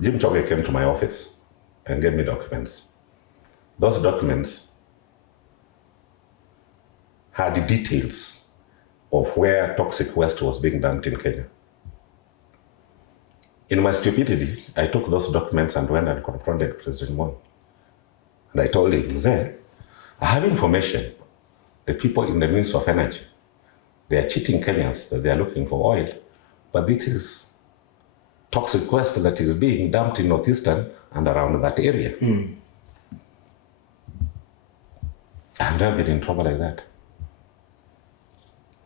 Jim Choge came to my office and gave me documents. Those documents had details of where toxic waste was being dumped in Kenya. In my stupidity, I took those documents and went and confronted President Moi. And I told him, Mzee, I have information. The people in the Ministry of Energy, they are cheating Kenyans that they are looking for oil, but this is toxic waste that is being dumped in Northeastern and around that area. I've never been in trouble like that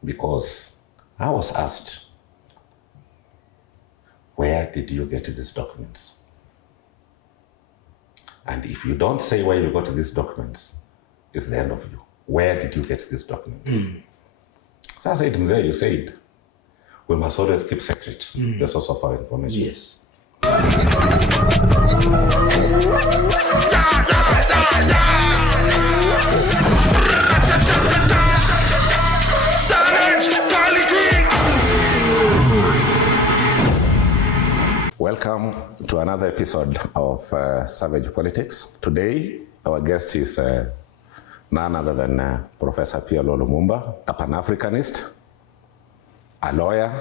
because I was asked, where did you get these documents? And if you don't say where you got these documents, it's the end of you. Where did you get these documents? So I said, Mzee, you said, we must always keep secret the source of our information. Yes. Welcome to another episode of Savage Politics. Today, our guest is none other than Professor PLO Lumumba, a Pan-Africanist, a lawyer,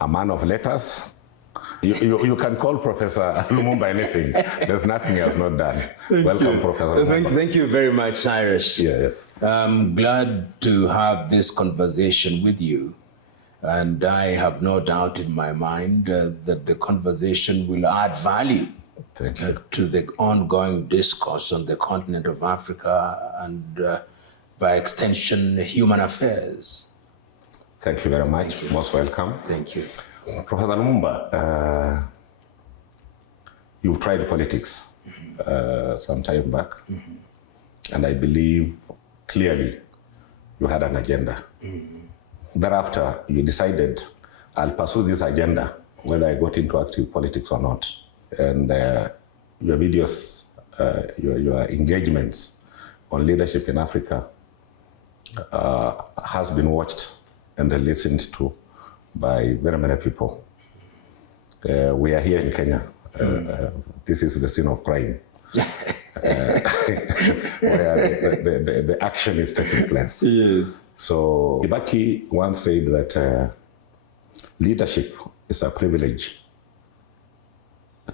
a man of letters. You can call Professor Lumumba anything. There's nothing he has not done. Welcome, Professor Lumumba. Thank you very much, Cyrus. Yes. I'm glad to have this conversation with you. And I have no doubt in my mind that the conversation will add value to the ongoing discourse on the continent of Africa and by extension, human affairs. Thank you very much. Most welcome. Thank you. Professor Lumumba, you've tried politics some time back, and I believe clearly you had an agenda. Thereafter, you decided, I'll pursue this agenda, whether I got into active politics or not. And your videos, your engagements on leadership in Africa has been watched and listened to by very many people. We are here in Kenya. This is the scene of crime. Where the action is taking place. Yes. So Kibaki once said that leadership is a privilege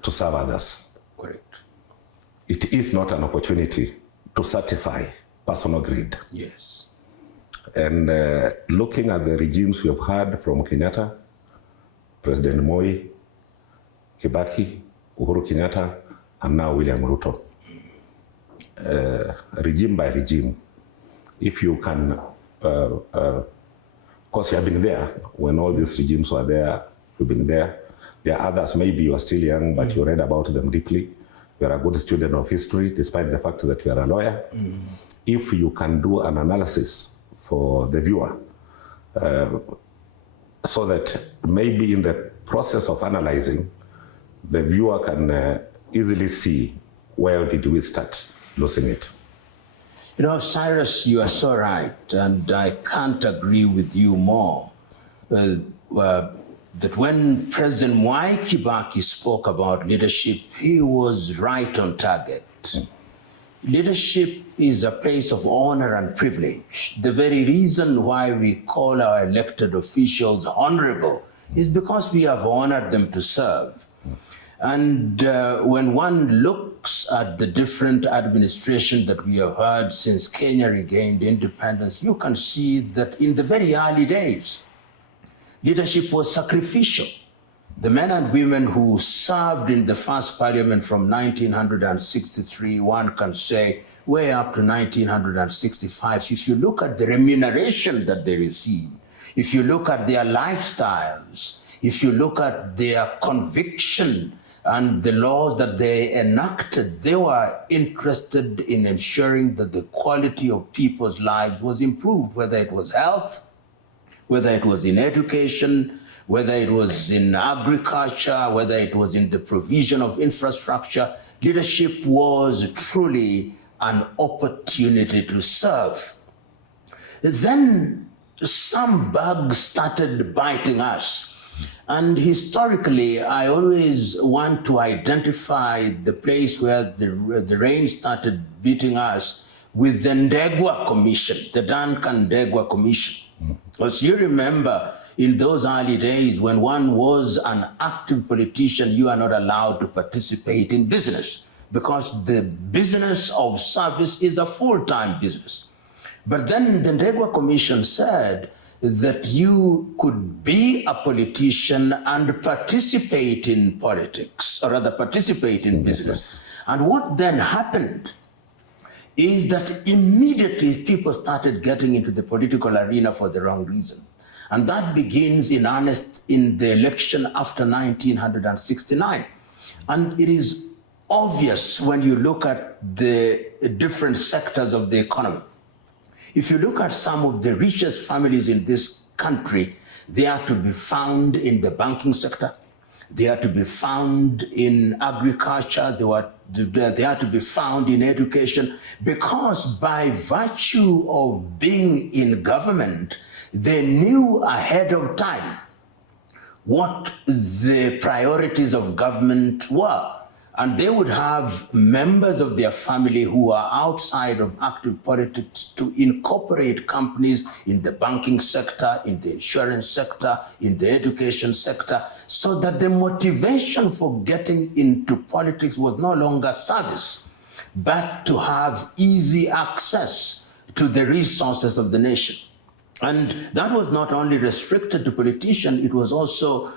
to serve others. Correct. It is not an opportunity to satisfy personal greed. Yes. And looking at the regimes we have had from Kenyatta, President Moi, Kibaki, Uhuru Kenyatta, and now William Ruto. Regime by regime, if you can, of course you have been there when all these regimes were there, you've been there. There are others, maybe you are still young, but you read about them deeply. You are a good student of history, despite the fact that you are a lawyer. If you can do an analysis for the viewer, so that maybe in the process of analyzing, the viewer can easily see where did we start losing it. You know, Cyrus, you are so right, and I can't agree with you more. That when President Moi Kibaki spoke about leadership, he was right on target. Leadership is a place of honor and privilege. The very reason why we call our elected officials honorable is because we have honored them to serve. And when one looks at the different administration that we have had since Kenya regained independence, you can see that in the very early days, leadership was sacrificial. The men and women who served in the first parliament from 1963, one can say, way up to 1965, if you look at the remuneration that they received, if you look at their lifestyles, if you look at their conviction and the laws that they enacted, they were interested in ensuring that the quality of people's lives was improved, whether it was health, whether it was in education, whether it was in agriculture, whether it was in the provision of infrastructure. Leadership was truly an opportunity to serve. Then some bugs started biting us. And historically, I always want to identify the place where the rain started beating us with the Ndegwa Commission, the Duncan Ndegwa Commission. Because you remember in those early days when one was an active politician, you are not allowed to participate in business because the business of service is a full-time business. But then the Ndegwa Commission said that you could be a politician and participate in politics, or rather participate in business. And what then happened is that immediately people started getting into the political arena for the wrong reason. And that begins in earnest in the election after 1969. And it is obvious when you look at the different sectors of the economy. If you look at some of the richest families in this country, they are to be found in the banking sector. They are to be found in agriculture. They are to be found in education, because by virtue of being in government, they knew ahead of time what the priorities of government were. And they would have members of their family who are outside of active politics to incorporate companies in the banking sector, in the insurance sector, in the education sector, so that the motivation for getting into politics was no longer service, but to have easy access to the resources of the nation. And that was not only restricted to politicians, it was also,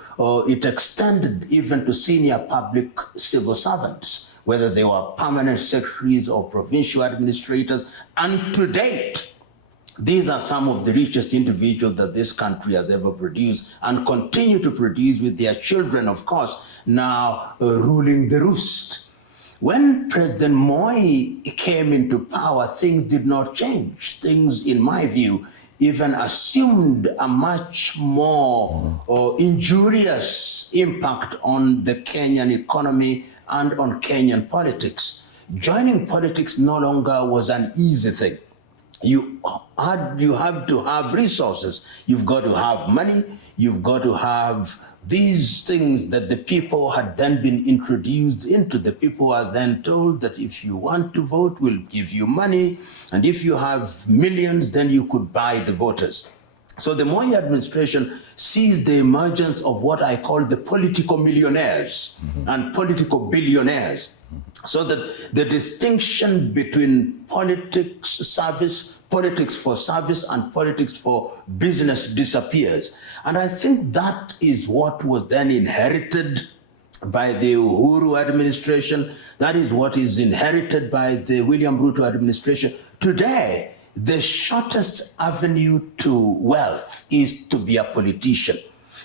it extended even to senior public civil servants, whether they were permanent secretaries or provincial administrators. And to date, these are some of the richest individuals that this country has ever produced and continue to produce, with their children, of course, now ruling the roost. When President Moi came into power, things did not change. Things, in my view, even assumed a much more injurious impact on the Kenyan economy and on Kenyan politics. Joining politics no longer was an easy thing. You have to have resources. You've got to have money. You've got to have these things that the people had then been introduced into. The people are then told that if you want to vote, we'll give you money. And if you have millions, then you could buy the voters. So the Moi administration sees the emergence of what I call the political millionaires and political billionaires. So that the distinction between politics for service and politics for business disappears. And I think that is what was then inherited by the Uhuru administration. That is what is inherited by the William Ruto administration. Today, the shortest avenue to wealth is to be a politician.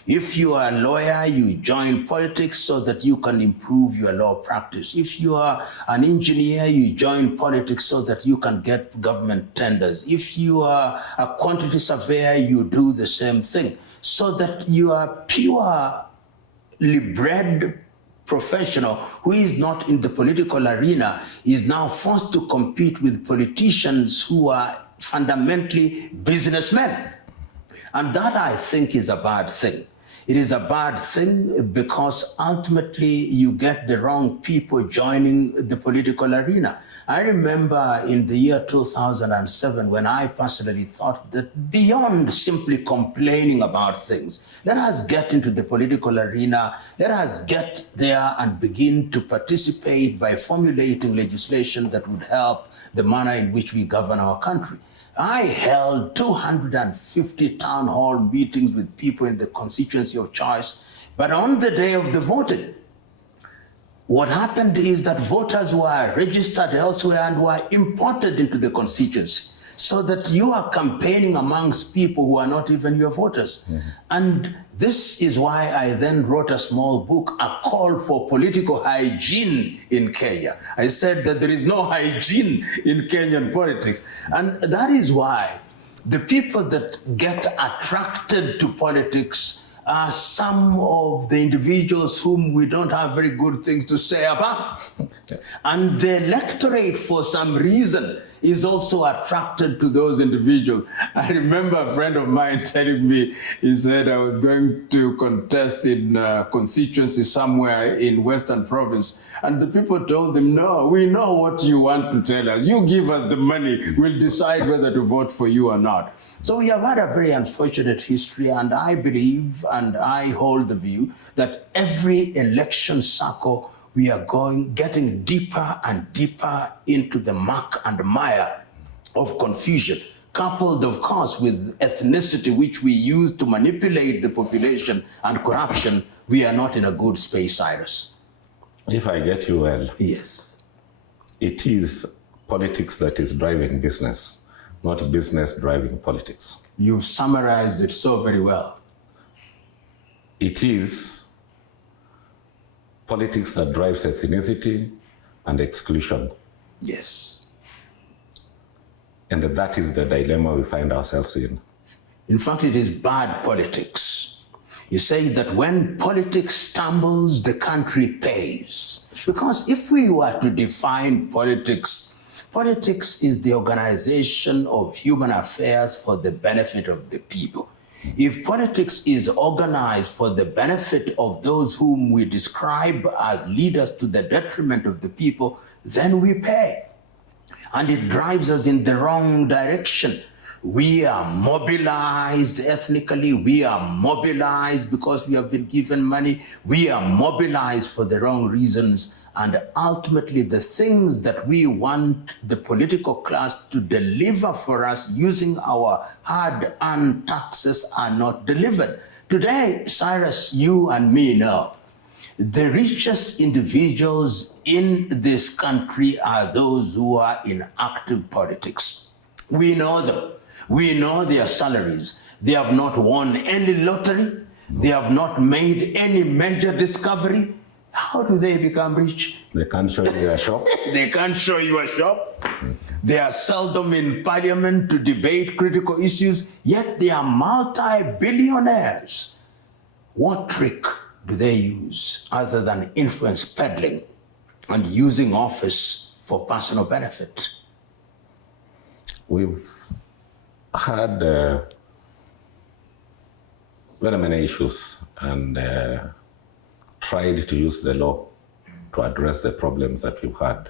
If you are a lawyer, you join politics so that you can improve your law practice. If you are an engineer, you join politics so that you can get government tenders. If you are a quantity surveyor, you do the same thing, so that you are purely bred professional who is not in the political arena is now forced to compete with politicians who are fundamentally businessmen. And that, I think, is a bad thing. It is a bad thing because ultimately you get the wrong people joining the political arena. I remember in the year 2007 when I personally thought that beyond simply complaining about things, let us get into the political arena, let us get there and begin to participate by formulating legislation that would help the manner in which we govern our country. I held 250 town hall meetings with people in the constituency of choice, but on the day of the voting, what happened is that voters were registered elsewhere and were imported into the constituency, so that you are campaigning amongst people who are not even your voters. And this is why I then wrote a small book, A Call for Political Hygiene in Kenya. I said that there is no hygiene in Kenyan politics. And that is why the people that get attracted to politics are some of the individuals whom we don't have very good things to say about. Yes. And the electorate, for some reason, is also attracted to those individuals. I remember a friend of mine telling me, he said I was going to contest in a constituency somewhere in Western Province. And the people told him, no, we know what you want to tell us. You give us the money, we'll decide whether to vote for you or not. So we have had a very unfortunate history, and I believe and I hold the view that every election cycle we are getting deeper and deeper into the muck and mire of confusion, coupled, of course, with ethnicity, which we use to manipulate the population, and corruption. We are not in a good space, Cyrus. If I get you well, yes, it is politics that is driving business, not business driving politics. You've summarized it so very well. It is politics that drives ethnicity and exclusion. Yes. And that is the dilemma we find ourselves in. In fact, it is bad politics. You say that when politics stumbles, the country pays. Because if we were to define politics, politics is the organization of human affairs for the benefit of the people. If politics is organized for the benefit of those whom we describe as leaders to the detriment of the people, then we pay. And it drives us in the wrong direction. We are mobilized ethnically. We are mobilized because we have been given money. We are mobilized for the wrong reasons. And ultimately, the things that we want the political class to deliver for us using our hard-earned taxes are not delivered. Today, Cyrus, you and me know, the richest individuals in this country are those who are in active politics. We know them. We know their salaries. They have not won any lottery. They have not made any major discovery. How do they become rich? They can't show you a shop. They can't show you a shop. They are seldom in parliament to debate critical issues, yet they are multi-billionaires. What trick do they use other than influence peddling and using office for personal benefit? We've had very many issues and tried to use the law to address the problems that we've had.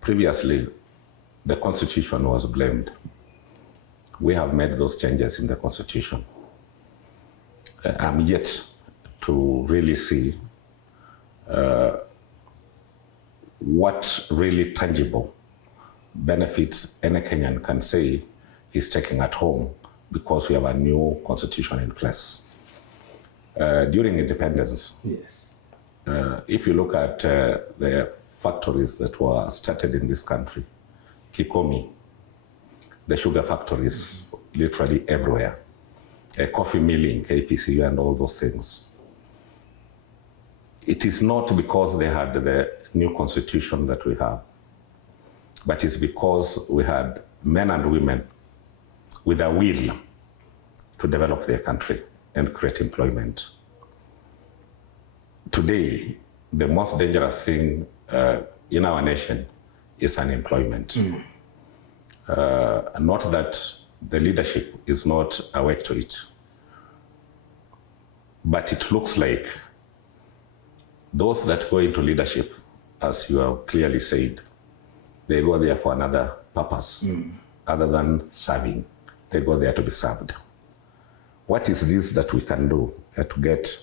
Previously, the Constitution was blamed. We have made those changes in the Constitution. I'm yet to really see what really tangible benefits any Kenyan can say he's taking at home because we have a new Constitution in place. During independence, yes, if you look at the factories that were started in this country, Kikomi, the sugar factories, literally everywhere, coffee milling, KPCU, and all those things. It is not because they had the new constitution that we have, but it's because we had men and women with a will to develop their country and create employment. Today, the most dangerous thing in our nation is unemployment. Not that the leadership is not awake to it, but it looks like those that go into leadership, as you have clearly said, they go there for another purpose other than serving. They go there to be served. What is this that we can do to get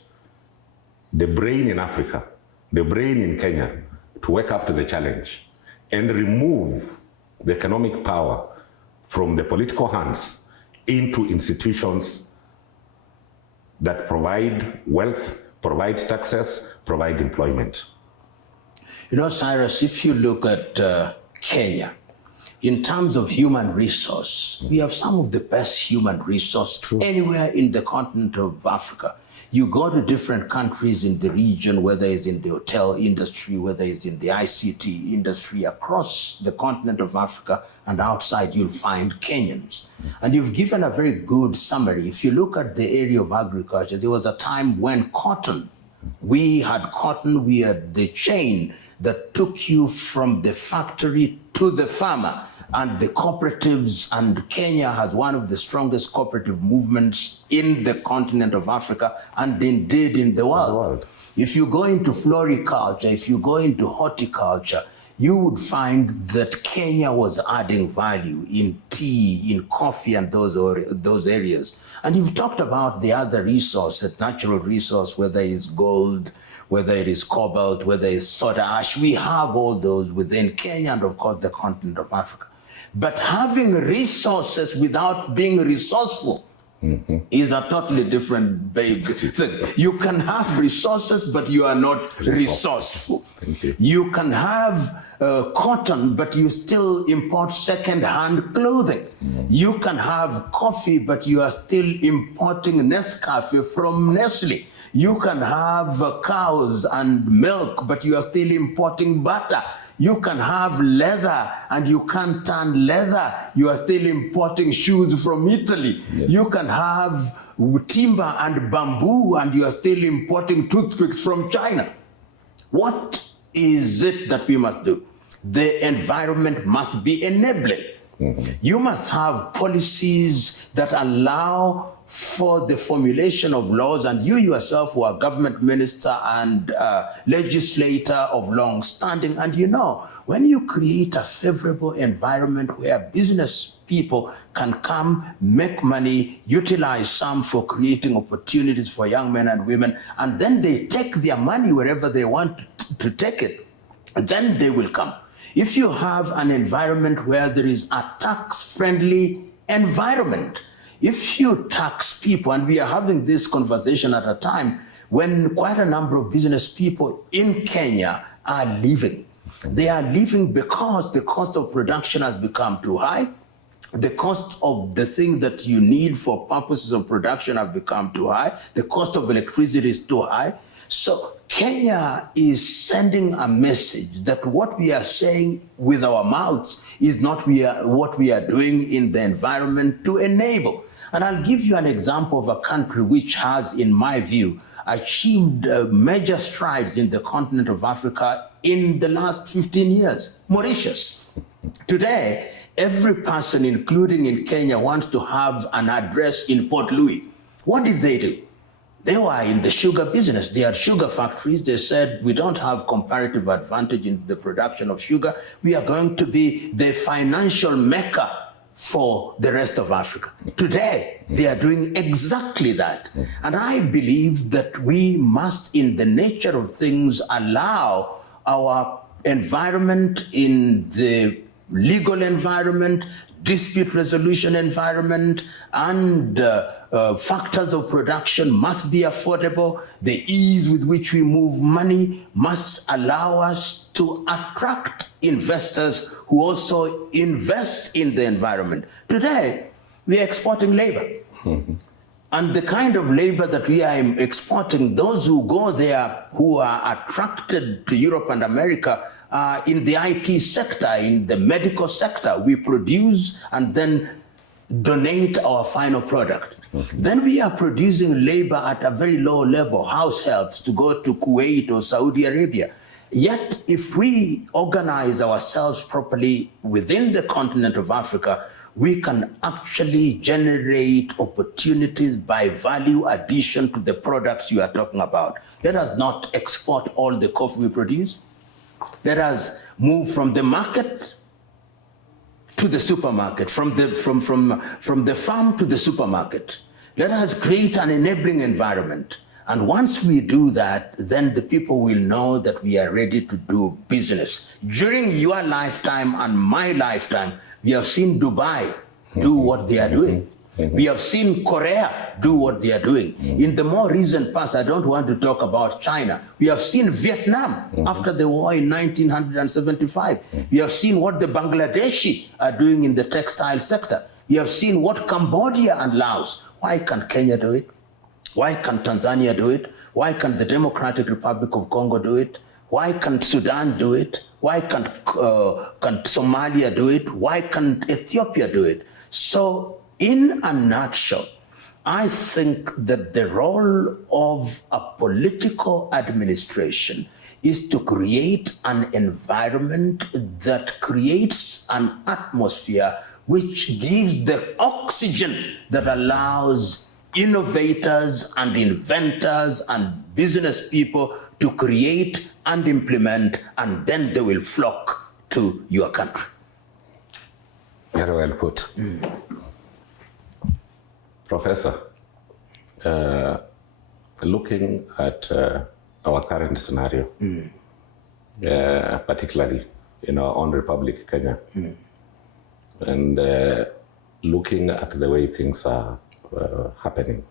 the brain in Africa, the brain in Kenya, to wake up to the challenge and remove the economic power from the political hands into institutions that provide wealth, provide taxes, provide employment? You know, Cyrus, if you look at Kenya, in terms of human resource, we have some of the best human resource anywhere in the continent of Africa. You go to different countries in the region, whether it's in the hotel industry, whether it's in the ICT industry, across the continent of Africa and outside, you'll find Kenyans. And you've given a very good summary. If you look at the area of agriculture, there was a time when cotton, we had the chain that took you from the factory to the farmer. And the cooperatives, and Kenya has one of the strongest cooperative movements in the continent of Africa and indeed in the world. If you go into floriculture, if you go into horticulture, you would find that Kenya was adding value in tea, in coffee, and those areas. And you've talked about the other resources, natural resource, whether it's gold, whether it is cobalt, whether it's soda ash. We have all those within Kenya and, of course, the continent of Africa. But having resources without being resourceful is a totally different thing. You can have resources, but you are not resourceful. You can have cotton, but you still import second-hand clothing. You can have coffee, but you are still importing Nescafe from Nestle. You can have cows and milk, but you are still importing butter. You can have leather and you can't tan leather. You are still importing shoes from Italy. Yes. You can have timber and bamboo and you are still importing toothpicks from China. What is it that we must do? The environment must be enabling. You must have policies that allow for the formulation of laws, and you yourself were a government minister and legislator of long standing, and you know, when you create a favorable environment where business people can come, make money, utilize some for creating opportunities for young men and women, and then they take their money wherever they want to take it, then they will come. If you have an environment where there is a tax-friendly environment, if you tax people, and we are having this conversation at a time when quite a number of business people in Kenya are leaving. They are leaving because the cost of production has become too high. The cost of the thing that you need for purposes of production have become too high. The cost of electricity is too high. So Kenya is sending a message that what we are saying with our mouths is not what we are doing in the environment to enable. And I'll give you an example of a country which has, in my view, achieved major strides in the continent of Africa in the last 15 years, Mauritius. Today, every person, including in Kenya, wants to have an address in Port Louis. What did they do? They were in the sugar business. They had sugar factories. They said, we don't have comparative advantage in the production of sugar. We are going to be the financial mecca for the rest of Africa. Today, they are doing exactly that. And I believe that we must, in the nature of things, allow our environment, in the legal environment, dispute resolution environment, and factors of production must be affordable. The ease with which we move money must allow us to attract investors who also invest in the environment. Today, we are exporting labor. And the kind of labor that we are exporting, those who go there who are attracted to Europe and America, in the IT sector, in the medical sector, we produce and then donate our final product. Then we are producing labor at a very low level, house helps to go to Kuwait or Saudi Arabia. Yet, if we organize ourselves properly within the continent of Africa, we can actually generate opportunities by value addition to the products you are talking about. Let us not export all the coffee we produce. Let us move from the market to the supermarket, from the farm to the supermarket. Let us create an enabling environment. And once we do that, then the people will know that we are ready to do business. During your lifetime and my lifetime, we have seen Dubai do what they are doing. We have seen Korea do what they are doing. In the more recent past, I don't want to talk about China. We have seen Vietnam after the war in 1975. We have seen what the Bangladeshi are doing in the textile sector. We have seen what Cambodia and Laos. Why can't Kenya do it? Why can't Tanzania do it? Why can't the Democratic Republic of Congo do it? Why can't Sudan do it? Why can't Somalia do it? Why can't Ethiopia do it? So, in a nutshell, I think that the role of a political administration is to create an environment that creates an atmosphere which gives the oxygen that allows innovators and inventors and business people to create and implement, and then they will flock to your country. Very well put. Professor, looking at our current scenario, particularly in our own republic, Kenya, and looking at the way things are happening,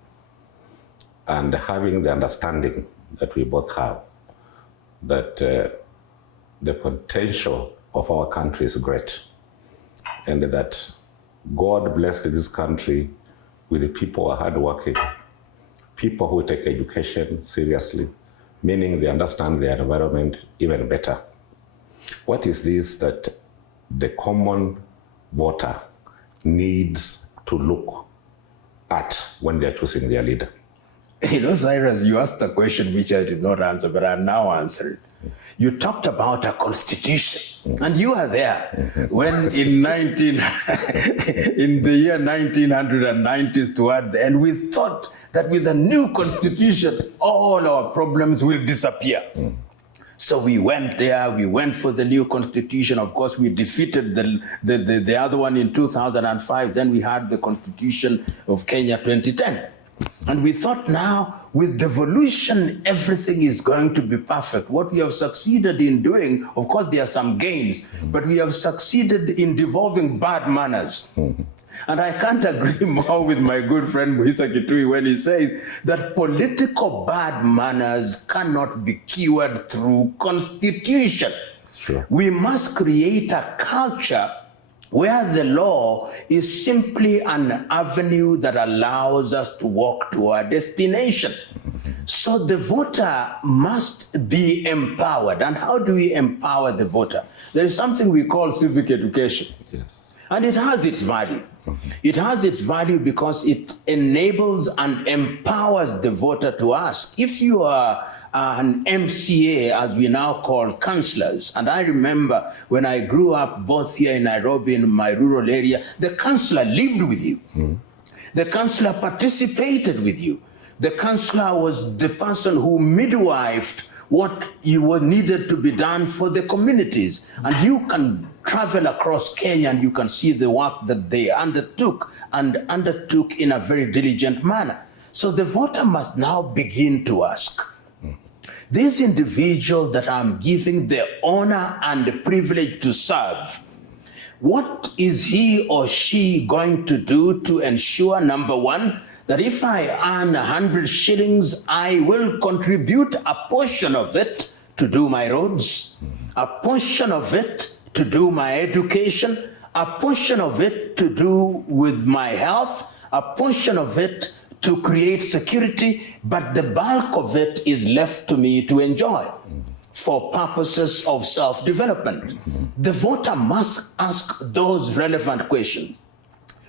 and having the understanding that we both have that the potential of our country is great, and that God blessed this country with people who are hardworking, people who take education seriously, meaning they understand their environment even better. What is this that the common voter needs to look at when they're choosing their leader? You know, Cyrus, you asked a question which I did not answer, but I now answered. You talked about a constitution, and you were there when in the year 1990s toward the end, we thought that with a new constitution, all our problems will disappear. So we went there, we went for the new constitution. Of course, we defeated the other one in 2005. Then we had the constitution of Kenya 2010. And we thought now, with devolution, everything is going to be perfect. What we have succeeded in doing, of course, there are some gains, but we have succeeded in devolving bad manners. And I can't agree more with my good friend Muhisa Kitui when he says that political bad manners cannot be cured through constitution. Sure. We must create a culture where the law is simply an avenue that allows us to walk to our destination. So the voter must be empowered. And how do we empower the voter? There is something we call civic education. Yes. And it has its value. It has its value because it enables and empowers the voter to ask. If you are an MCA, as we now call councillors, and I remember when I grew up both here in Nairobi and in my rural area, the councillor lived with you. The councillor participated with you. The councillor was the person who midwifed what you needed to be done for the communities. And you can travel across Kenya and you can see the work that they undertook in a very diligent manner. So the voter must now begin to ask, this individual that I'm giving the honor and the privilege to serve, what is he or she going to do to ensure, number one, that if I earn 100 shillings, I will contribute a portion of it to do my roads, a portion of it to do my education, a portion of it to do with my health, a portion of it to create security, but the bulk of it is left to me to enjoy for purposes of self-development. The voter must ask those relevant questions.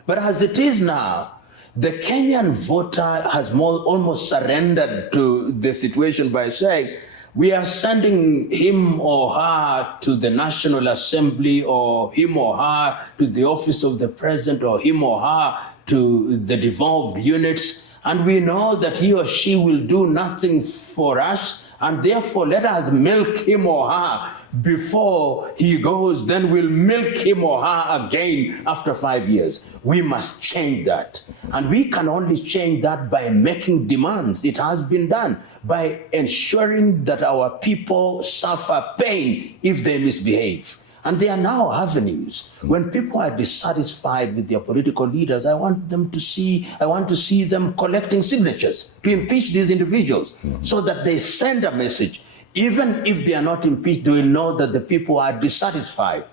But as it is now, the Kenyan voter has almost surrendered to the situation by saying, we are sending him or her to the National Assembly, or him or her to the office of the president, or him or her to the devolved units, and we know that he or she will do nothing for us, and therefore let us milk him or her before he goes, then we'll milk him or her again after 5 years. We must change that. And we can only change that by making demands. It has been done by ensuring that our people suffer pain if they misbehave. And there are now avenues. When people are dissatisfied with their political leaders, I want to see them collecting signatures to impeach these individuals so that they send a message. Even if they are not impeached, they will know that the people are dissatisfied.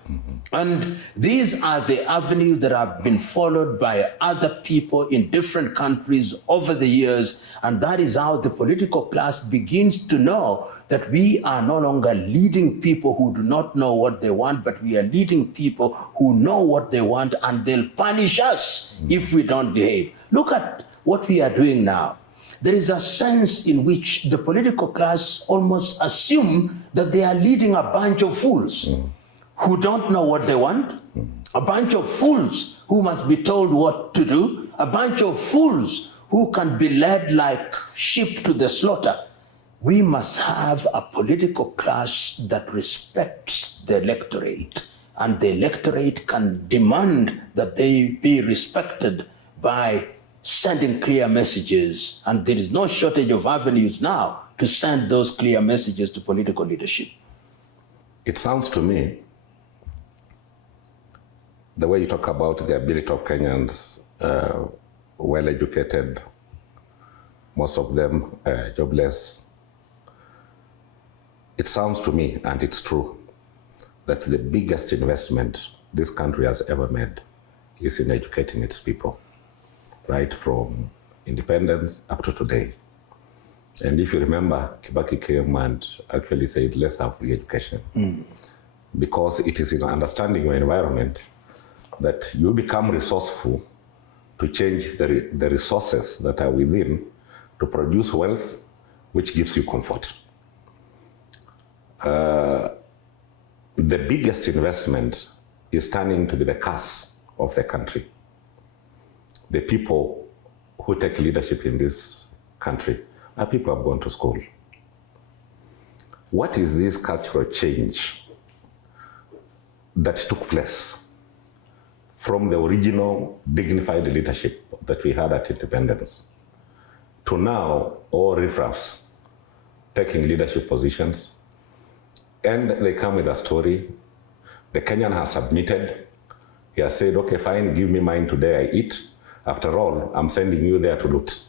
And these are the avenues that have been followed by other people in different countries over the years. And that is how the political class begins to know that we are no longer leading people who do not know what they want, but we are leading people who know what they want, and they'll punish us if we don't behave. Look at what we are doing now, there is a sense in which the political class almost assume that they are leading a bunch of fools who don't know what they want, a bunch of fools who must be told what to do, a bunch of fools who can be led like sheep to the slaughter. We must have a political class that respects the electorate, and the electorate can demand that they be respected by sending clear messages. And there is no shortage of avenues now to send those clear messages to political leadership. It sounds to me, the way you talk about the ability of Kenyans, well-educated, most of them jobless, it sounds to me, and it's true, that the biggest investment this country has ever made is in educating its people, right from independence up to today. And if you remember, Kibaki came and actually said, let's have free education. Because it is in understanding your environment that you become resourceful to change the resources that are within to produce wealth, which gives you comfort. The biggest investment is turning to be the curse of the country. The people who take leadership in this country are people who have gone to school. What is this cultural change that took place from the original dignified leadership that we had at independence to now all riffraffs taking leadership positions? And they come with a story. The Kenyan has submitted. He has said, okay, fine, give me mine today, I eat. After all, I'm sending you there to loot.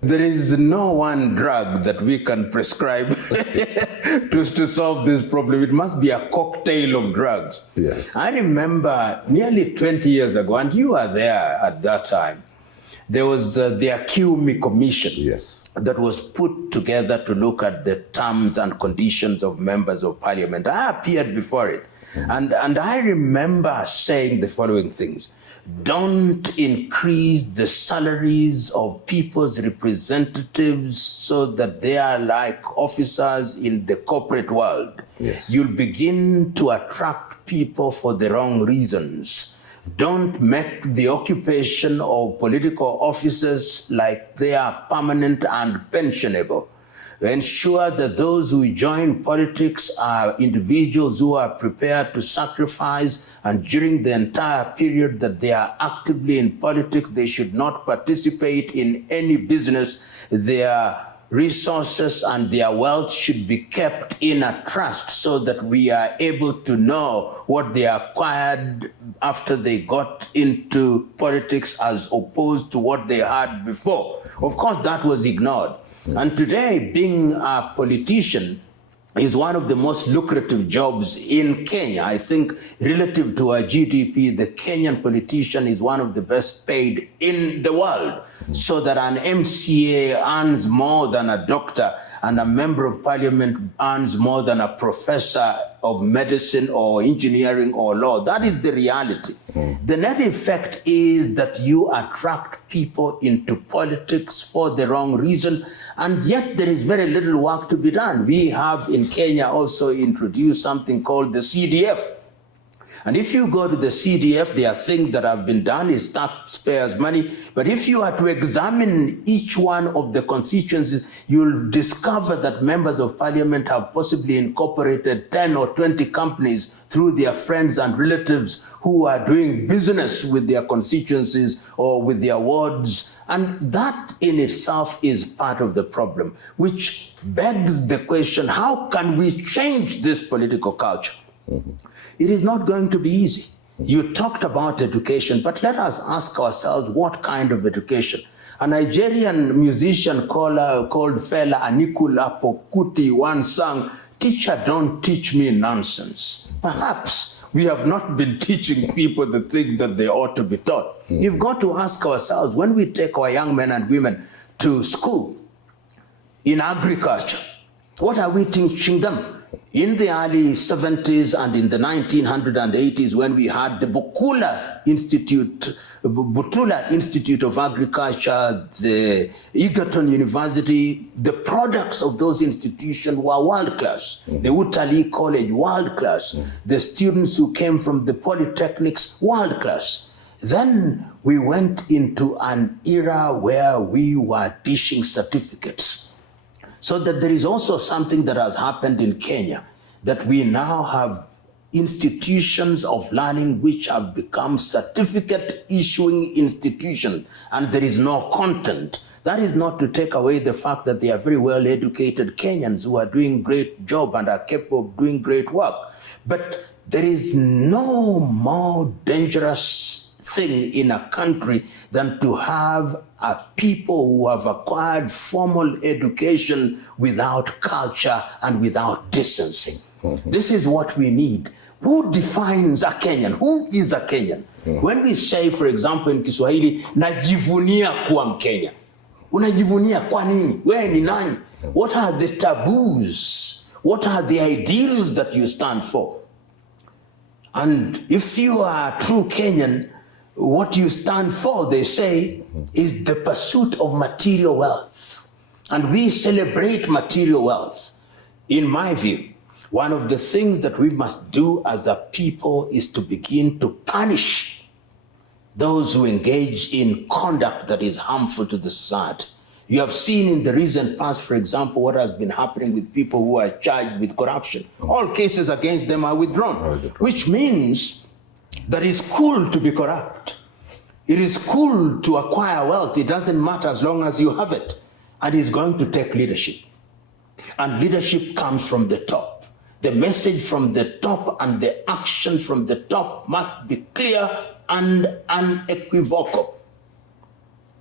There is no one drug that we can prescribe to solve this problem. It must be a cocktail of drugs. Yes. I remember nearly 20 years ago, and you were there at that time, there was the Acumi Commission, yes, that was put together to look at the terms and conditions of members of parliament. I appeared before it. And I remember saying the following things: don't increase the salaries of people's representatives so that they are like officers in the corporate world. Yes. You'll begin to attract people for the wrong reasons. Don't make the occupation of political offices like they are permanent and pensionable. Ensure that those who join politics are individuals who are prepared to sacrifice, and during the entire period that they are actively in politics, they should not participate in any business. Their resources and their wealth should be kept in a trust so that we are able to know what they acquired after they got into politics as opposed to what they had before. Of course, that was ignored. And today, being a politician is one of the most lucrative jobs in Kenya. I think relative to our GDP, the Kenyan politician is one of the best paid in the world. So that an MCA earns more than a doctor, and a member of parliament earns more than a professor of medicine or engineering or law. That is the reality. The net effect is that you attract people into politics for the wrong reason, and yet there is very little work to be done. We have in Kenya also introduced something called the CDF. And if you go to the CDF, there are things that have been done, it's taxpayers' money. But if you are to examine each one of the constituencies, you'll discover that members of parliament have possibly incorporated 10 or 20 companies through their friends and relatives who are doing business with their constituencies or with their wards. And that in itself is part of the problem, which begs the question, how can we change this political culture? It is not going to be easy. You talked about education, but let us ask ourselves, what kind of education? A Nigerian musician called Fela Anikulapo Kuti once sang, "Teacher, don't teach me nonsense." Perhaps we have not been teaching people the thing that they ought to be taught. You've got to ask ourselves, when we take our young men and women to school in agriculture, what are we teaching them? In the early 70s and in the 1980s, when we had the Butula Institute of Agriculture, the Egerton University, the products of those institutions were world-class. The Utalii College, world-class. The students who came from the polytechnics, world-class. Then we went into an era where we were dishing certificates. So that there is also something that has happened in Kenya, that we now have institutions of learning which have become certificate issuing institutions, and there is no content. That is not to take away the fact that they are very well educated Kenyans who are doing great job and are capable of doing great work. But there is no more dangerous thing in a country than to have a people who have acquired formal education without culture and without decency. This is what we need. Who defines a Kenyan? Who is a Kenyan? When we say, for example, in Kiswahili, najivunia kuwa Mkenya. Unajivunia kwa nini? Wewe ni nani? What are the taboos? What are the ideals that you stand for? And if you are a true Kenyan, what you stand for, they say, is the pursuit of material wealth. And we celebrate material wealth. In my view, one of the things that we must do as a people is to begin to punish those who engage in conduct that is harmful to the society. You have seen in the recent past, for example, what has been happening with people who are charged with corruption. All cases against them are withdrawn, which means that it's cool to be corrupt. It is cool to acquire wealth. It doesn't matter as long as you have it. And it's going to take leadership. And leadership comes from the top. The message from the top and the action from the top must be clear and unequivocal.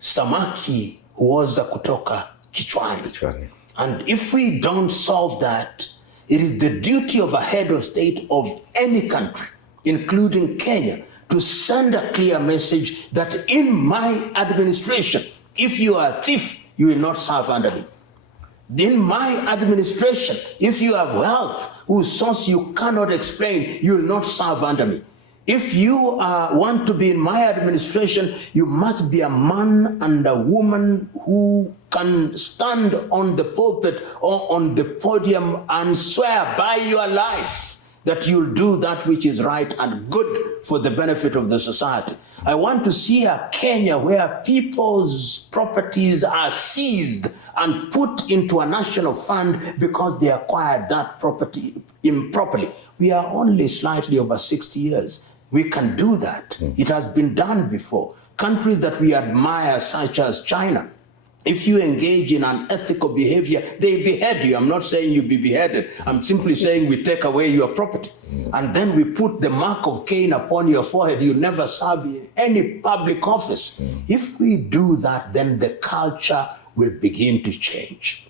Samaki huoza kutoka kichwani. And if we don't solve that, it is the duty of a head of state of any country, including Kenya, to send a clear message that in my administration, if you are a thief, you will not serve under me. In my administration, if you have wealth whose source you cannot explain, you will not serve under me. If you want to be in my administration, you must be a man and a woman who can stand on the pulpit or on the podium and swear by your life that you'll do that which is right and good for the benefit of the society. I want to see a Kenya where people's properties are seized and put into a national fund because they acquired that property improperly. We are only slightly over 60 years. We can do that. It has been done before. Countries that we admire, such as China, if you engage in unethical behavior, they behead you. I'm not saying you be beheaded. I'm simply saying we take away your property. And then we put the mark of Cain upon your forehead. You never serve in any public office. If we do that, then the culture will begin to change.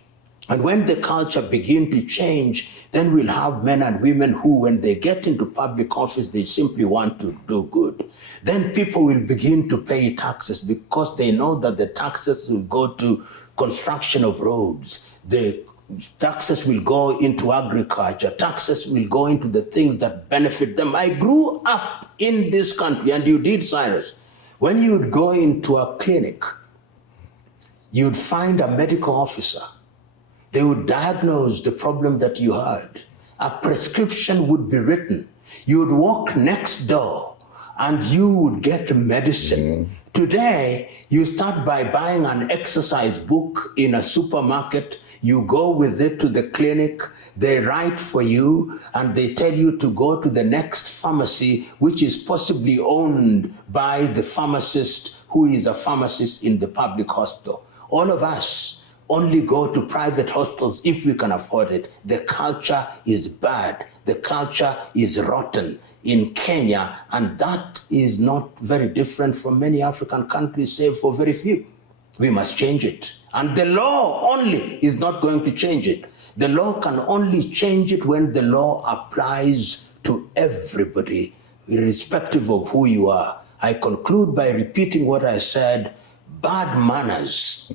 And when the culture begin to change, then we'll have men and women who, when they get into public office, they simply want to do good. Then people will begin to pay taxes because they know that the taxes will go to construction of roads. The taxes will go into agriculture. Taxes will go into the things that benefit them. I grew up in this country, and you did, Cyrus. When you would go into a clinic, you would find a medical officer. They would diagnose the problem that you had. A prescription would be written. You would walk next door and you would get medicine. Today, you start by buying an exercise book in a supermarket. You go with it to the clinic. They write for you and they tell you to go to the next pharmacy, which is possibly owned by the pharmacist who is a pharmacist in the public hospital. All of us only go to private hospitals if we can afford it. The culture is bad. The culture is rotten in Kenya, and that is not very different from many African countries, save for very few. We must change it. And the law only is not going to change it. The law can only change it when the law applies to everybody, irrespective of who you are. I conclude by repeating what I said: bad manners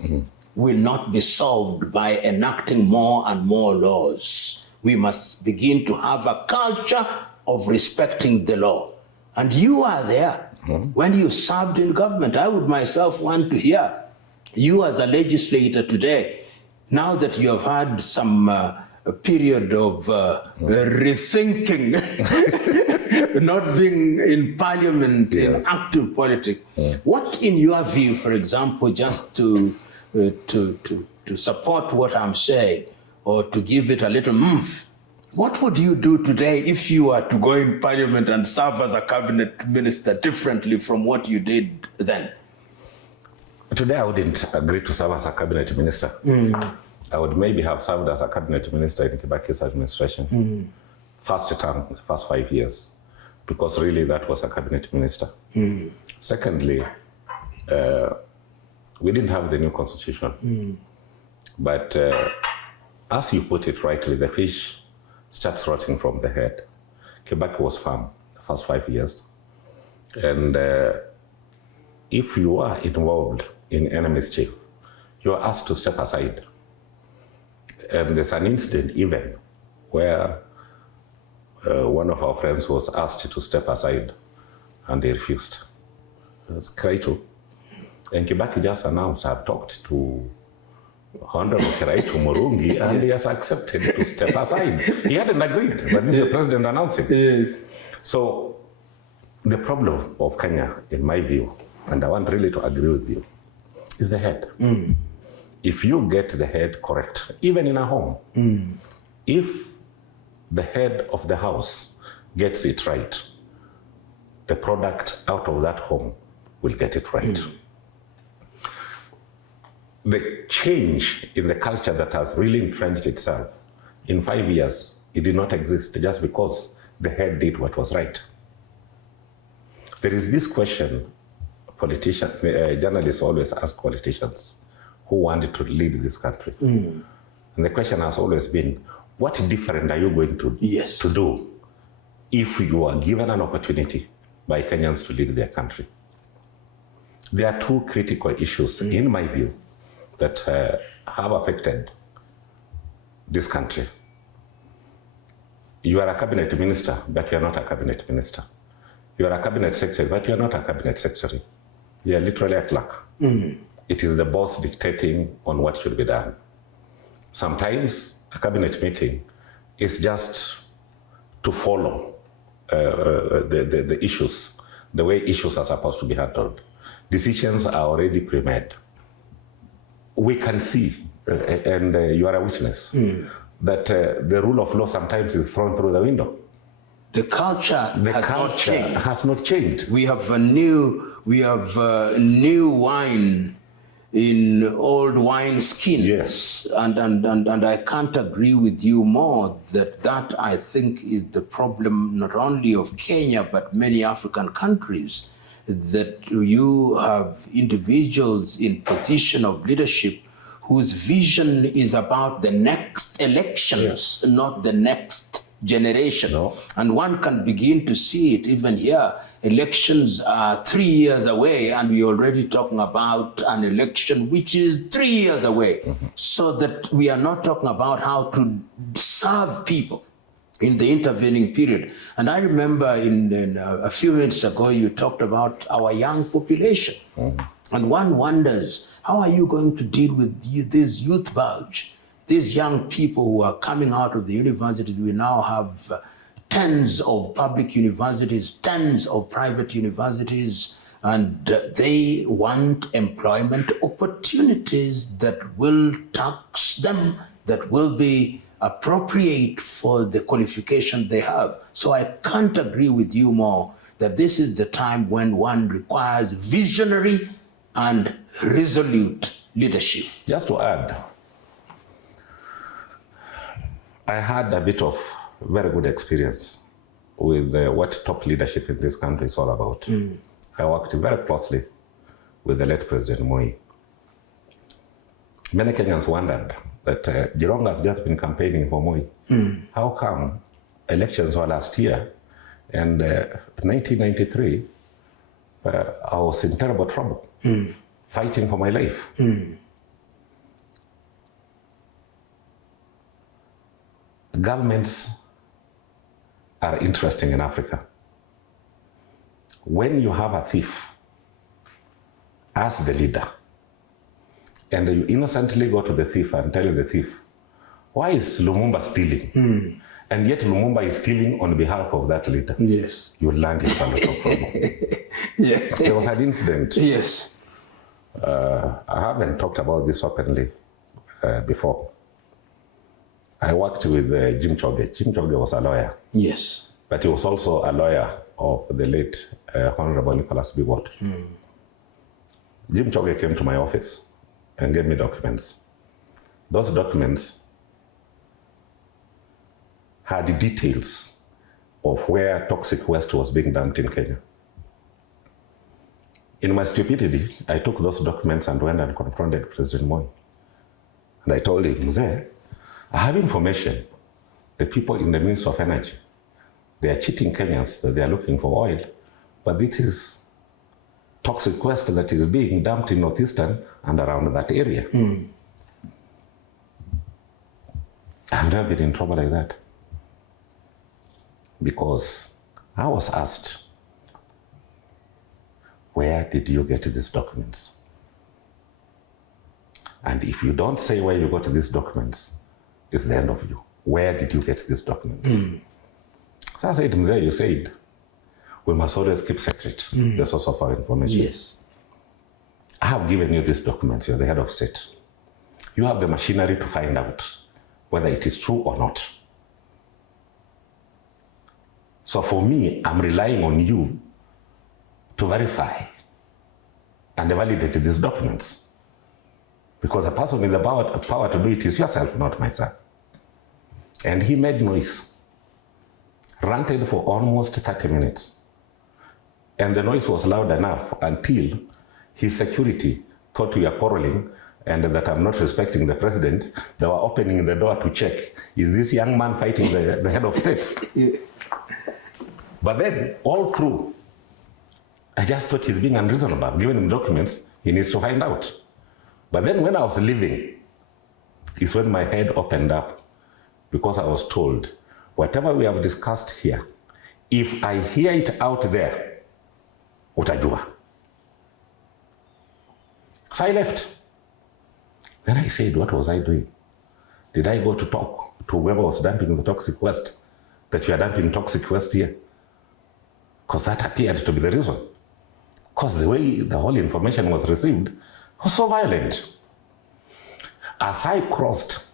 will not be solved by enacting more and more laws. We must begin to have a culture of respecting the law. And you are there. When you served in government, I would myself want to hear you as a legislator today, now that you have had some period of rethinking, not being in parliament, in active politics. What, in your view, for example, just to support what I'm saying, or to give it a little oomph, what would you do today if you were to go in parliament and serve as a cabinet minister differently from what you did then? Today, I wouldn't agree to serve as a cabinet minister. I would maybe have served as a cabinet minister in Kibaki's administration. First term, the first 5 years, because really that was a cabinet minister. Secondly, we didn't have the new constitution. But as you put it rightly, the fish starts rotting from the head. Kibaki was firm the first 5 years. And if you are involved in any mischief, you are asked to step aside. And there's an incident even where one of our friends was asked to step aside and he refused. It was Kiraitu. And Kibaki just announced, I've talked to Honorable Kiraitu Murungi and he has accepted to step aside. He hadn't agreed, but this is the president announcing. Yes. So the problem of Kenya, in my view, and I want really to agree with you, is the head. If you get the head correct, even in a home, if the head of the house gets it right, the product out of that home will get it right. The change in the culture that has really entrenched itself, in 5 years, it did not exist just because the head did what was right. There is this question, journalists always ask politicians who wanted to lead this country. And the question has always been, what different are you going to do if you are given an opportunity by Kenyans to lead their country? There are two critical issues, in my view, that have affected this country. You are a cabinet minister, but you are not a cabinet minister. You are a cabinet secretary, but you are not a cabinet secretary. You are literally a clerk. It is the boss dictating on what should be done. Sometimes a cabinet meeting is just to follow the issues, the way issues are supposed to be handled. Decisions are already pre-made. We can see, and you are a witness, that the rule of law sometimes is thrown through the window. The culture has not changed. We have new wine in old wine skin. Yes. And I can't agree with you more that I think is the problem not only of Kenya but many African countries, that you have individuals in position of leadership whose vision is about the next elections, not the next generation. No. And one can begin to see it even here. Elections are 3 years away, and we're already talking about an election which is 3 years away. So that we are not talking about how to serve people in the intervening period. And I remember in a few minutes ago, you talked about our young population. And one wonders, how are you going to deal with this youth bulge? These young people who are coming out of the universities. We now have tens of public universities, tens of private universities, and they want employment opportunities that will tax them, that will be appropriate for the qualification they have. So I can't agree with you more that this is the time when one requires visionary and resolute leadership. Just to add, I had a bit of very good experience with what top leadership in this country is all about. I worked very closely with the late President Moi. Many Kenyans wondered that Jirongo has just been campaigning for Moi. How come elections were last year and 1993, I was in terrible trouble, fighting for my life. governments are interesting in Africa. When you have a thief as the leader, and you innocently go to the thief and tell the thief, why is Lumumba stealing? And yet Lumumba is stealing on behalf of that leader. Yes. You learned it from the top from Yes. There was an incident. Yes. I haven't talked about this openly before. I worked with Jim Choge. Jim Choge was a lawyer. Yes. But he was also a lawyer of the late Honorable Nicholas Bigot. Jim Choge came to my office and gave me documents. Those documents had the details of where toxic waste was being dumped in Kenya. In my stupidity, I took those documents and went and confronted President Moi. And I told him, Mzee, I have information. The people in the Ministry of Energy, they are cheating Kenyans that they are looking for oil, but this is toxic waste that is being dumped in Northeastern and around that area. I've never been in trouble like that. Because I was asked, where did you get these documents? And if you don't say where you got these documents, it's the end of you. Where did you get these documents? So I said, Mzee, you said, we must always keep secret the source of our information. Yes. I have given you these documents, you're the head of state. You have the machinery to find out whether it is true or not. So for me, I'm relying on you to verify and validate these documents. Because the person with the power to do it is yourself, not myself. And he made noise, ranted for almost 30 minutes. And the noise was loud enough until his security thought we are quarreling and that I'm not respecting the president. They were opening the door to check, is this young man fighting the head of state? But then, all through, I just thought he's being unreasonable. I've given him documents, he needs to find out. But then when I was leaving, is when my head opened up, because I was told, whatever we have discussed here, if I hear it out there, utajua. So I left. Then I said, what was I doing? Did I go to talk to whoever was dumping the toxic waste, that you are dumping toxic waste here? Because that appeared to be the reason. Because the way the whole information was received was so violent. As I crossed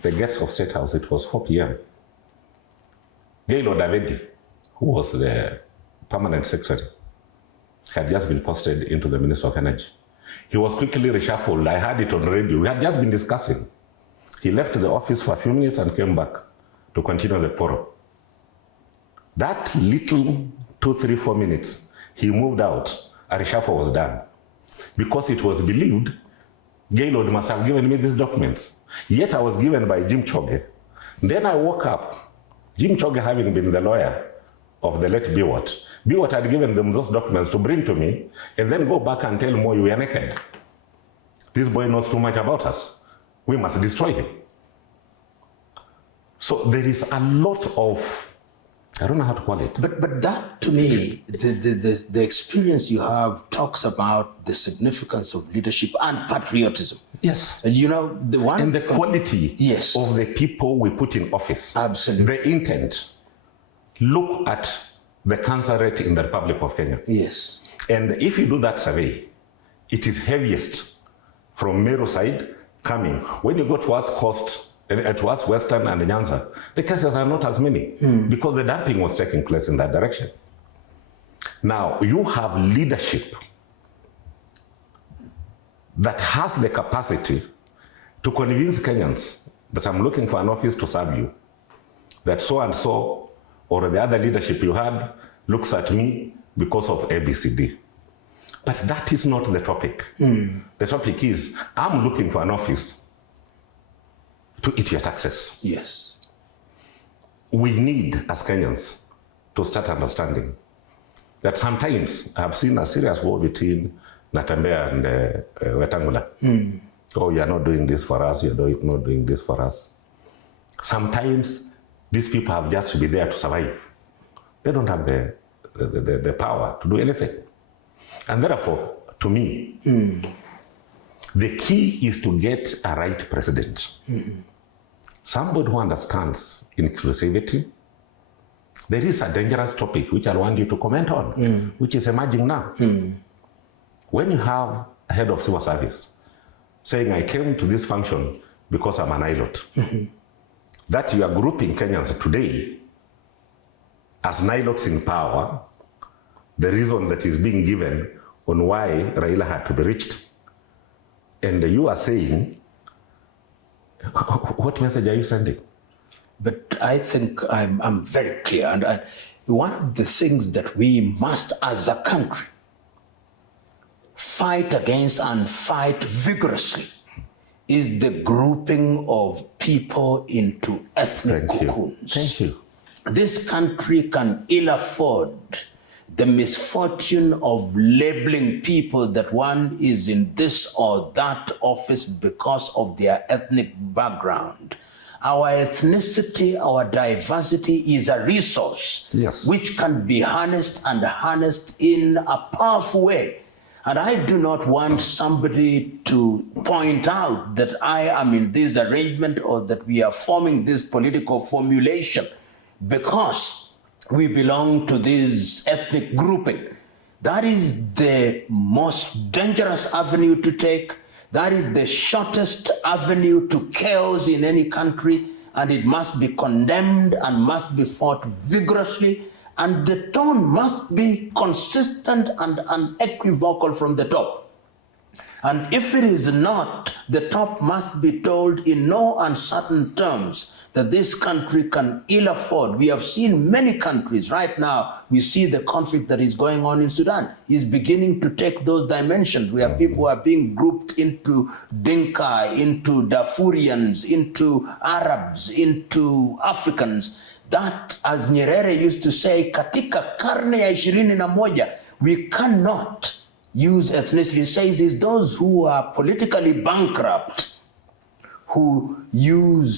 the gates of State House, it was 4 p.m. Gaylord Davedi, who was the permanent secretary, had just been posted into the Ministry of Energy. He was quickly reshuffled. I heard it on radio. We had just been discussing. He left the office for a few minutes and came back to continue the forum. That little 2, 3, 4 minutes, he moved out. A reshuffle was done. Because it was believed Gaylord must have given me these documents. Yet I was given by Jim Choge. Then I woke up, Jim Choge having been the lawyer of the late Biwott. Biwott had given them those documents to bring to me, and then go back and tell Moi, we are naked. This boy knows too much about us. We must destroy him. So there is a lot of, I don't know how to call it. But that, to me, the experience you have talks about the significance of leadership and patriotism. Yes. And you know, the one... And the quality yes. of the people we put in office. Absolutely. The intent. Look at the cancer rate in the Republic of Kenya. Yes. And if you do that survey, it is heaviest from Meru side coming. When you go towards coast, towards Western and Nyanza, the cases are not as many because the dumping was taking place in that direction. Now, you have leadership that has the capacity to convince Kenyans that I'm looking for an office to serve you, that so and so or the other leadership you had looks at me because of ABCD. But that is not the topic. The topic is, I'm looking for an office to eat your taxes. Yes. We need, as Kenyans, to start understanding that sometimes I've seen a serious war between Natembea and Wetangula. Oh, you're not doing this for us, you're not doing this for us. Sometimes these people have just to be there to survive. They don't have the power to do anything. And therefore, to me, the key is to get a right president. Somebody who understands inclusivity. There is a dangerous topic which I want you to comment on, which is emerging now. When you have a head of civil service saying, I came to this function because I'm an ILOT, that you are grouping Kenyans today as NILOTs in power, the reason that is being given on why Raila had to be reached. And you are saying, what message are you sending? But I think I'm very clear. And one of the things that we must, as a country, fight against and fight vigorously is the grouping of people into ethnic cocoons. Thank you. This country can ill afford the misfortune of labeling people that one is in this or that office because of their ethnic background. Our ethnicity, our diversity is a resource which can be harnessed and harnessed in a powerful way. And I do not want somebody to point out that I am in this arrangement or that we are forming this political formulation because we belong to this ethnic grouping. That is the most dangerous avenue to take. That is the shortest avenue to chaos in any country, and it must be condemned and must be fought vigorously, and the tone must be consistent and unequivocal from the top. And if it is not, the top must be told in no uncertain terms that this country can ill afford. We have seen many countries right now. We see the conflict that is going on in Sudan is beginning to take those dimensions where people are being grouped into Dinka, into Darfurians, into Arabs, into Africans. That, as Nyerere used to say, katika karne ya 21, we cannot use ethnicity. He says is those who are politically bankrupt, who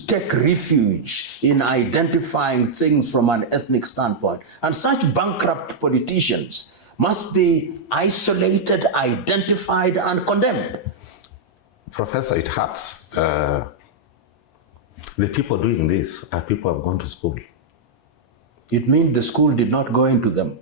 take refuge in identifying things from an ethnic standpoint. And such bankrupt politicians must be isolated, identified, and condemned. Professor, it hurts. The people doing this are people who have gone to school. It means the school did not go into them.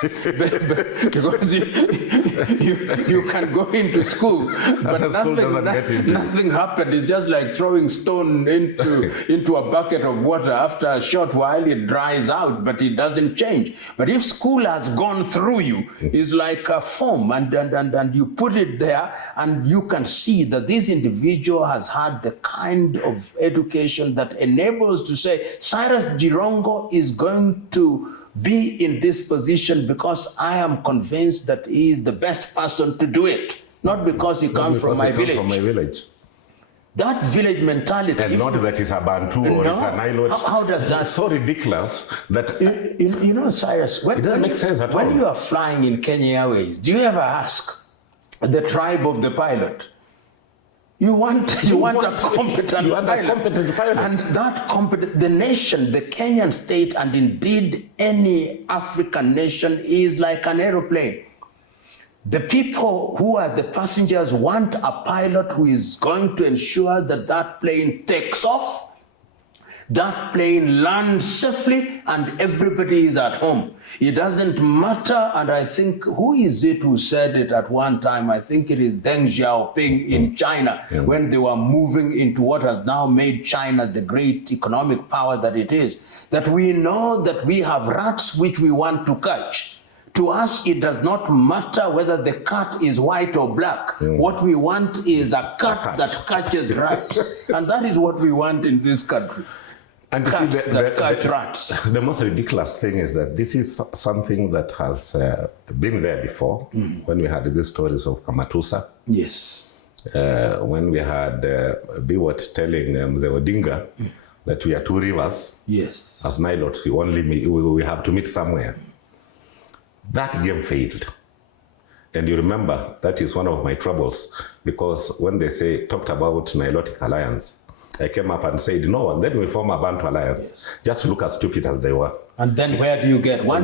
Because you can go into school, but nothing happened. It's just like throwing stone into a bucket of water. After a short while, it dries out, but it doesn't change. But if school has gone through you, it's like a foam, and you put it there, and you can see that this individual has had the kind of education that enables to say, Cyrus Jirongo is going to be in this position because I am convinced that he is the best person to do it, not because he comes from my village. That village mentality. And not that he's a Bantu or he's a Nilot. How does that? It's so ridiculous that... You know, Cyrus, it doesn't make sense at all. When you are flying in Kenya Airways, do you ever ask the tribe of the pilot? You want a competent pilot. And that the nation, the Kenyan state, and indeed any African nation is like an aeroplane. The people who are the passengers want a pilot who is going to ensure that that plane takes off, that plane lands safely, and everybody is at home. It doesn't matter, and I think, who is it who said it at one time? I think it is Deng Xiaoping in China, when they were moving into what has now made China the great economic power that it is, that we know that we have rats which we want to catch. To us, it does not matter whether the cat is white or black. What we want is a cat that catches rats, and that is what we want in this country. And cats that catch rats. The most ridiculous thing is that this is something that has been there before, when we had these stories of Kamatusa. Yes. When we had Biwot telling Mzee Odinga that we are two rivers. Yes. As Nilots, we have to meet somewhere. That game failed. And you remember, that is one of my troubles, because when they talked about Nilotic alliance, I came up and said no, and then we form a Bantu alliance. Just to look as stupid as they were. And then where do you get? Where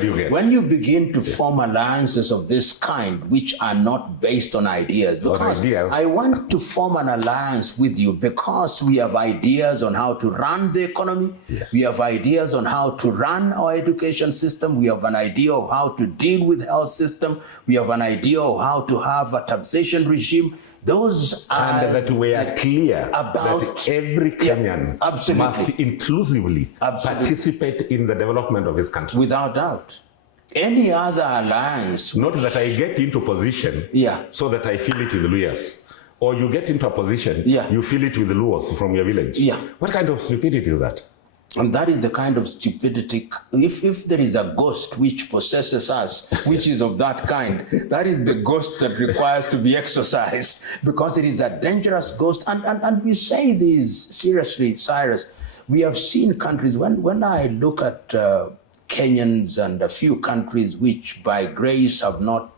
do you get? When you begin to form alliances of this kind, which are not based on ideas, because I want to form an alliance with you because we have ideas on how to run the economy. Yes. We have ideas on how to run our education system. We have an idea of how to deal with health system. We have an idea of how to have a taxation regime. Those are and that we are clear about that every Kenyan must inclusively participate in the development of his country. Without doubt. Any other alliance. Not that I get into position so that I feel it with Luyas. Or you get into a position, you feel it with the Luos from your village. What kind of stupidity is that? And that is the kind of stupidity, if there is a ghost which possesses us, which is of that kind, that is the ghost that requires to be exorcised, because it is a dangerous ghost. And we say this seriously, Cyrus. We have seen countries, when I look at Kenyans and a few countries which by grace have not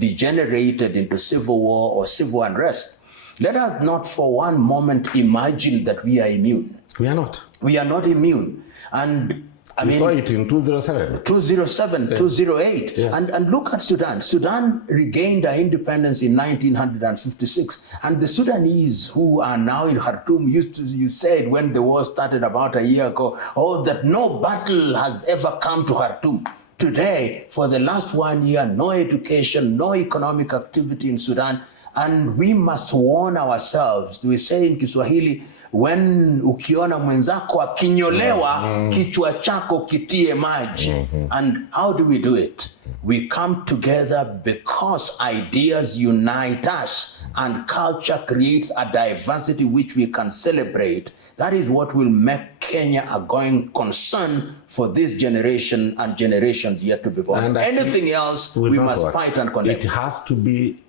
degenerated into civil war or civil unrest, let us not for one moment imagine that we are immune. We are not. We are not immune. And I mean, saw it in 2007. 2008. And look at Sudan. Sudan regained their independence in 1956. And the Sudanese who are now in Khartoum you said when the war started about a year ago, that no battle has ever come to Khartoum. Today, for the last 1 year, no education, no economic activity in Sudan. And we must warn ourselves. We say in Kiswahili, when ukiona mwenzako akinyolewa, kichwa chako kitie maji. And how do we do it? We come together because ideas unite us and culture creates a diversity which we can celebrate. That is what will make Kenya a going concern for this generation and generations yet to be born. And anything else, we must fight and condemn. It has to be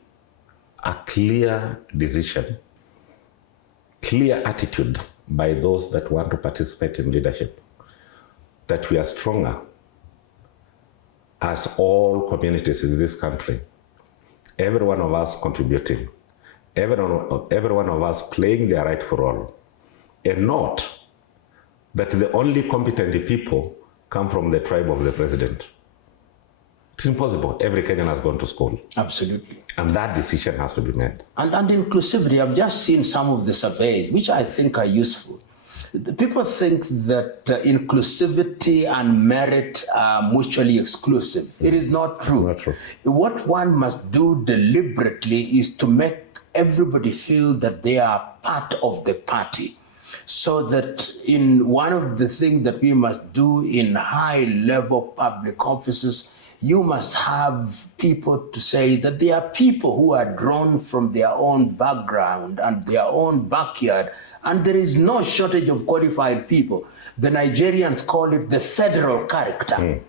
a clear decision, clear attitude by those that want to participate in leadership, that we are stronger as all communities in this country, every one of us contributing, every one of us playing their rightful role, and not that the only competent people come from the tribe of the president. It's impossible. Every Kenyan has gone to school. Absolutely. And that decision has to be made. And inclusivity, I've just seen some of the surveys, which I think are useful. The people think that inclusivity and merit are mutually exclusive. It is not true. It's not true. What one must do deliberately is to make everybody feel that they are part of the party. So that in one of the things that we must do in high-level public offices, you must have people to say that they are people who are drawn from their own background and their own backyard, and there is no shortage of qualified people. The Nigerians call it the federal character.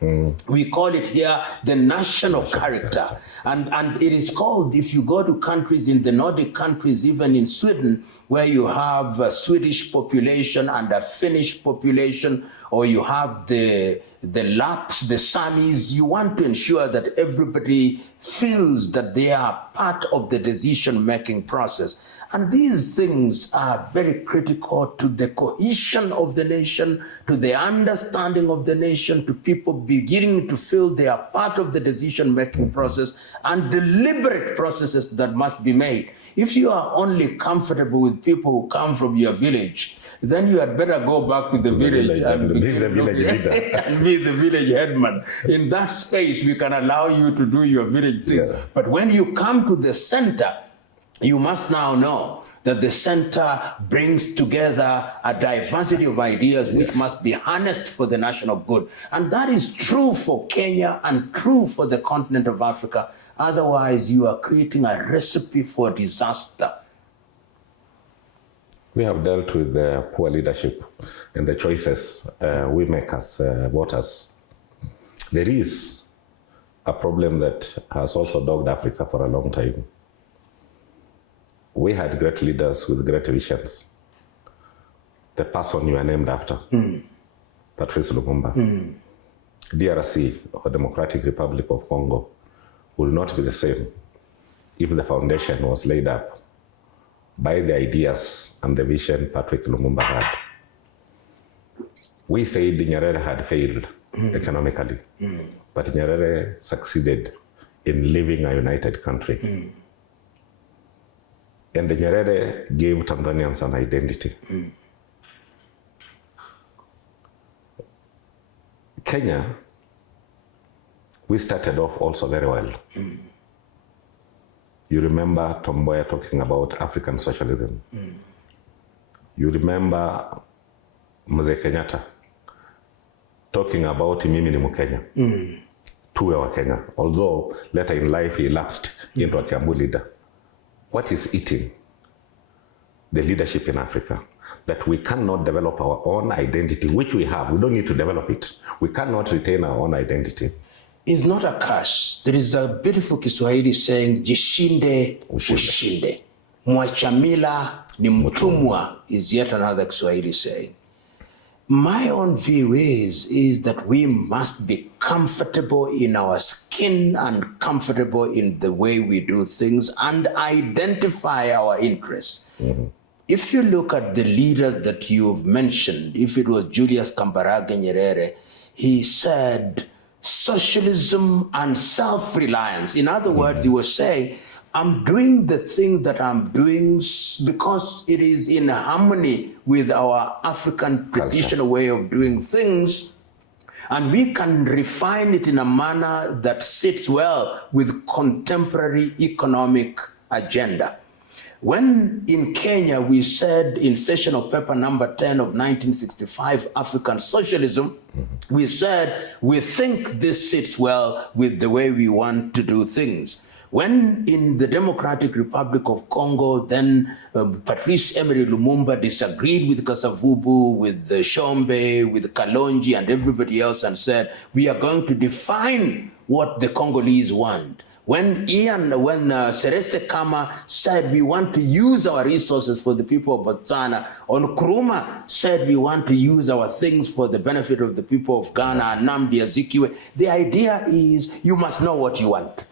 We call it here the national character. And it is called, if you go to countries in the Nordic countries, even in Sweden, where you have a Swedish population and a Finnish population, or you have the Laps, the Samis, you want to ensure that everybody feels that they are part of the decision-making process. And these things are very critical to the cohesion of the nation, to the understanding of the nation, to people beginning to feel they are part of the decision-making process and deliberate processes that must be made. If you are only comfortable with people who come from your village, then you had better go back to the village and be the village leader. And be the village headman. In that space, we can allow you to do your village thing. Yes. But when you come to the center, you must now know that the center brings together a diversity of ideas which must be harnessed for the national good. And that is true for Kenya and true for the continent of Africa. Otherwise, you are creating a recipe for disaster. We have dealt with the poor leadership and the choices we make as voters. There is a problem that has also dogged Africa for a long time. We had great leaders with great visions. The person you are named after, Patrice Lumumba, DRC, or Democratic Republic of Congo, will not be the same if the foundation was laid up by the ideas and the vision Patrick Lumumba had. We said Nyerere had failed economically, but Nyerere succeeded in leaving a united country. And Nyerere gave Tanzanians an identity. Kenya, we started off also very well. You remember Tom Mboya talking about African socialism. You remember Mzee Kenyatta talking about mimi ni Mkenya. Tuwe wa Kenya. Although later in life he lapsed into a Kiambu leader. What is eating the leadership in Africa? That we cannot develop our own identity, which we have. We don't need to develop it. We cannot retain our own identity. It's not a curse. There is a beautiful Kiswahili saying, jishinde ushinde. Mwachamila ni mtumwa is yet another Kiswahili saying. My own view is that we must be comfortable in our skin and comfortable in the way we do things and identify our interests. If you look at the leaders that you've mentioned, if it was Julius Kambarage Nyerere, he said socialism and self-reliance. In other words, he was saying, I'm doing the thing that I'm doing because it is in harmony with our African traditional way of doing things, and we can refine it in a manner that sits well with contemporary economic agenda. When in Kenya we said in sessional paper number 10 of 1965, African Socialism, we said we think this sits well with the way we want to do things. When in the Democratic Republic of Congo, then Patrice Emery Lumumba disagreed with Kasavubu, with Shombe, with Kalonji and everybody else and said, we are going to define what the Congolese want. When Serese Kama said we want to use our resources for the people of Botswana, Nkrumah said we want to use our things for the benefit of the people of Ghana, and Nnamdi Azikiwe, the idea is you must know what you want.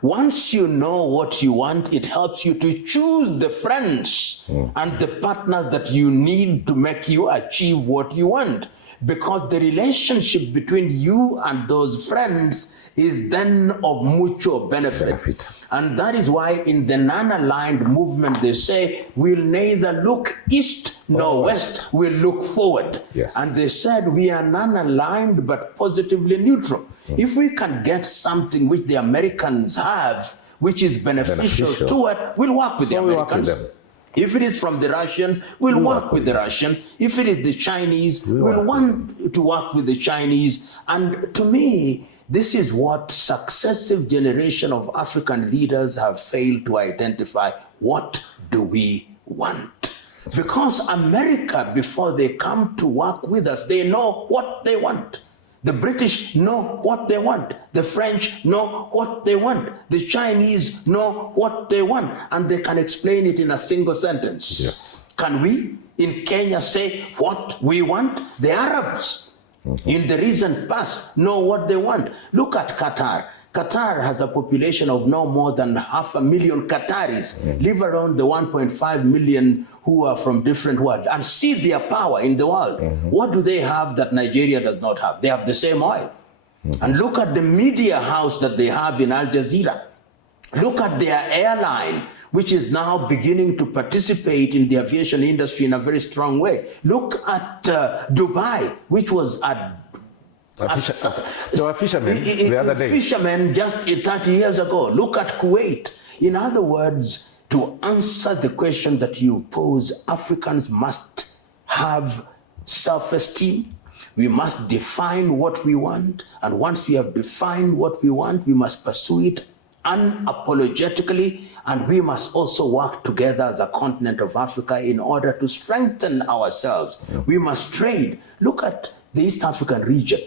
Once you know what you want, it helps you to choose the friends and the partners that you need to make you achieve what you want. Because the relationship between you and those friends is then of mutual benefit. And that is why in the non-aligned movement, they say, we'll neither look east nor west, we'll look forward. Yes. And they said, we are non-aligned but positively neutral. If we can get something which the Americans have, which is beneficial to it, we'll work with the Americans. If it is from the Russians, we'll work with the Russians. If it is the Chinese, we'll want to work with the Chinese. And to me, this is what successive generation of African leaders have failed to identify. What do we want? Because America, before they come to work with us, they know what they want. The British know what they want. The French know what they want. The Chinese know what they want. And they can explain it in a single sentence. Yes. Can we in Kenya say what we want? The Arabs in the recent past know what they want. Look at Qatar. Qatar has a population of no more than 500,000 Qataris, live around the 1.5 million who are from different worlds, and see their power in the world. What do they have that Nigeria does not have? They have the same oil. And look at the media house that they have in Al Jazeera. Look at their airline, which is now beginning to participate in the aviation industry in a very strong way. Look at Dubai, which was there were fishermen the other day. Fishermen just 30 years ago. Look at Kuwait. In other words, to answer the question that you pose, Africans must have self-esteem. We must define what we want. And once we have defined what we want, we must pursue it unapologetically. And we must also work together as a continent of Africa in order to strengthen ourselves. We must trade. Look at the East African region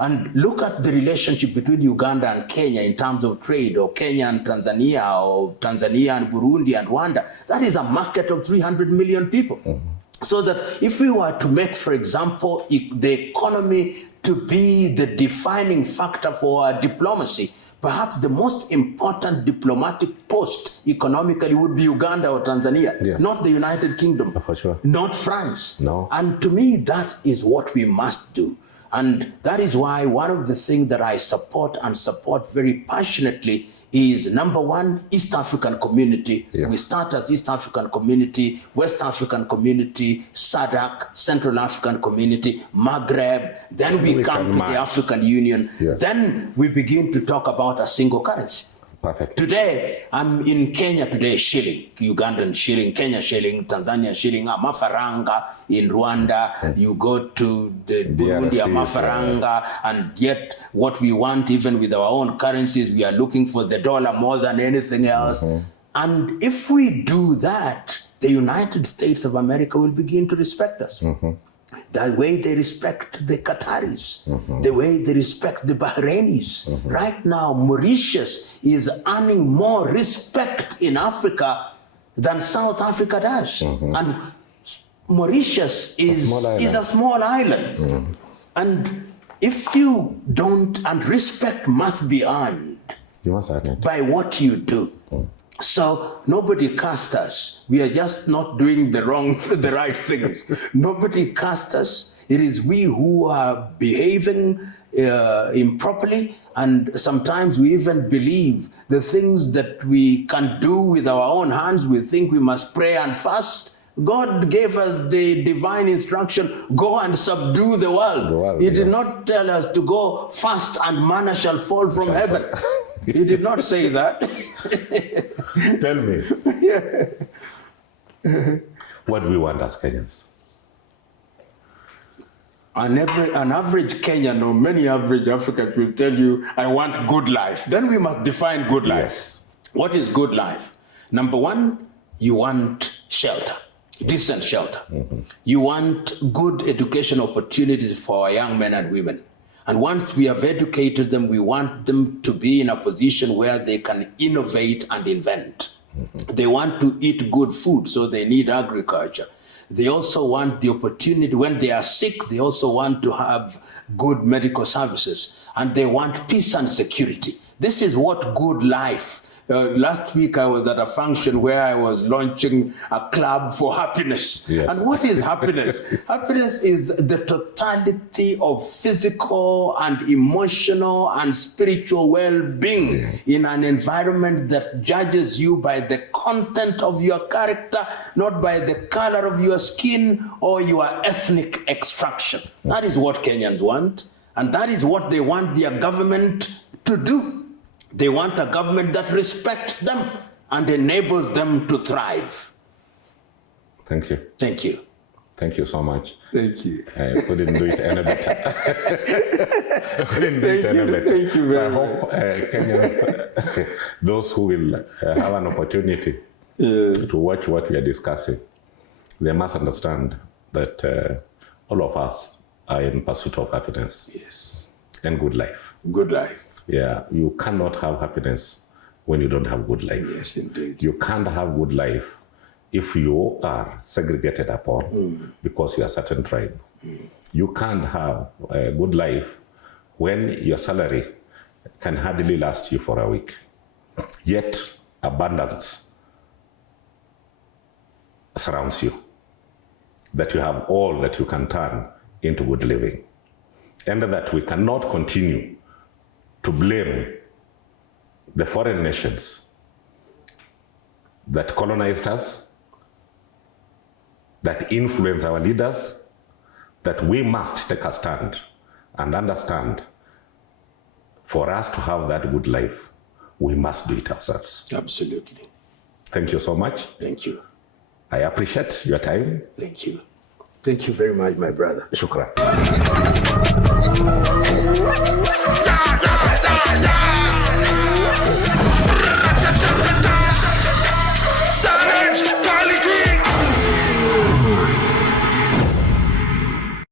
and look at the relationship between Uganda and Kenya in terms of trade, or Kenya and Tanzania, or Tanzania and Burundi and Rwanda. That is a market of 300 million people. So that if we were to make, for example, the economy to be the defining factor for our diplomacy, perhaps the most important diplomatic post economically would be Uganda or Tanzania, yes. not the United Kingdom, for sure. not France. No. And to me, that is what we must do. And that is why one of the things that I support and support very passionately is, number one, East African community. Yes. We start as East African community, West African community, SADC, Central African community, Maghreb, then we come to the African Union. Yes. Then we begin to talk about a single currency. Perfect. Today, I'm in Kenya today, shilling, Ugandan shilling, Kenya shilling, Tanzania shilling, amafaranga in Rwanda. You go to the Burundi, amafaranga, and yet what we want, even with our own currencies, we are looking for the dollar more than anything else. And if we do that, the United States of America will begin to respect us. The way they respect the Qataris, the way they respect the Bahrainis. Right now, Mauritius is earning more respect in Africa than South Africa does. And Mauritius is a small island. And if you don't, and respect must be earned by what you do. So nobody cast us. We are just not doing the right things. Nobody cast us. It is we who are behaving improperly, and sometimes we even believe the things that we can do with our own hands. We think we must pray and fast. God gave us the divine instruction, go and subdue the world. He did not tell us to go fast and manna shall fall from heaven. He did not say that. Tell me, what do we want as Kenyans? An average Kenyan or many average Africans will tell you, I want good life. Then we must define good life. Yes. What is good life? Number one, you want shelter, decent shelter. You want good education opportunities for our young men and women. And once we have educated them, we want them to be in a position where they can innovate and invent. They want to eat good food, so they need agriculture. They also want the opportunity, when they are sick, they also want to have good medical services. And they want peace and security. This is what good life. Last week I was at a function where I was launching a club for happiness. Yes. And what is happiness? Happiness is the totality of physical and emotional and spiritual well-being in an environment that judges you by the content of your character, not by the color of your skin or your ethnic extraction. That is what Kenyans want, and that is what they want their government to do. They want a government that respects them and enables them to thrive. Thank you. Thank you. Thank you so much. Thank you. I couldn't do it any better. Thank you very much. So I hope Kenyans, those who will have an opportunity to watch what we are discussing, they must understand that all of us are in pursuit of happiness. Yes. And good life. Good life. Yeah, you cannot have happiness when you don't have good life. Yes, indeed. You can't have good life if you are segregated upon because you are a certain tribe. You can't have a good life when your salary can hardly last you for a week. Yet abundance surrounds you, that you have all that you can turn into good living, and that we cannot continue to blame the foreign nations that colonized us, that influence our leaders, that we must take a stand and understand for us to have that good life, we must do it ourselves. Absolutely. Thank you so much. Thank you. I appreciate your time. Thank you. Thank you very much, my brother. Shukran.